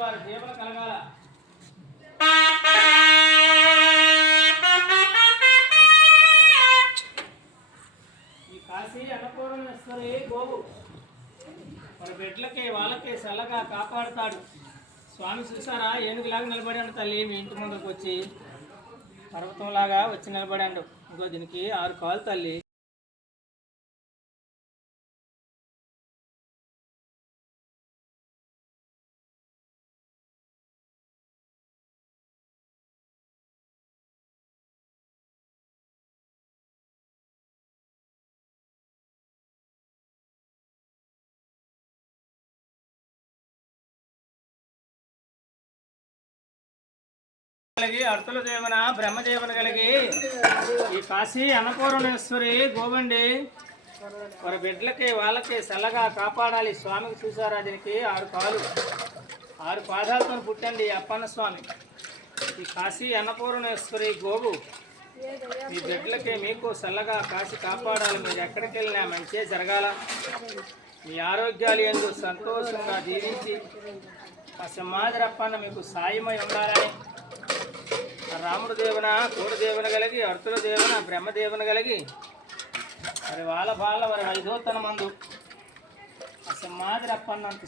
వారి జీవన కలగాల. ఈ కాశీ అన్నపూర్ణేశ్వరి గోవు మన బిడ్డలకి వాళ్ళకి చల్లగా కాపాడుతాడు. స్వామి చూసారా ఏనుగులాగా నిలబడాడు తల్లి. మీ ఇంటి ముందుకు వచ్చి పర్వతంలాగా వచ్చి నిలబడాడు ఇంకో దీనికి ఆరు కాలు తల్లి. కలిగి అర్తుల దేవన బ్రహ్మదేవన కలిగి ఈ కాశీ అన్నపూర్ణేశ్వరి గోవండి వారి బిడ్డలకి వాళ్ళకి చల్లగా కాపాడాలి. స్వామికి చూసారా దీనికి? ఆరు కాలు. ఆరు పాదాలతో పుట్టండి అప్పన్న స్వామి. ఈ కాశీ అన్నపూర్ణేశ్వరి గోవు. మీ బిడ్డలకి మీకు చల్లగా కాశీ కాపాడాలి. మీరు ఎక్కడికి వెళ్ళినా మంచి జరగాల. మీ ఆరోగ్యాలు ఎందుకు సంతోషంగా జీవించి ఆ సింహాద్రప్పన్న మీకు సాయమై ఉండాలని రాముడు దేవున కోడు దేవున కలిగి అర్తుల దేవున బ్రహ్మదేవున కలిగి. మరి వాళ్ళ బాళ్ళ మరి వైధోత్తన మందు మాదిరి అప్పన్నంత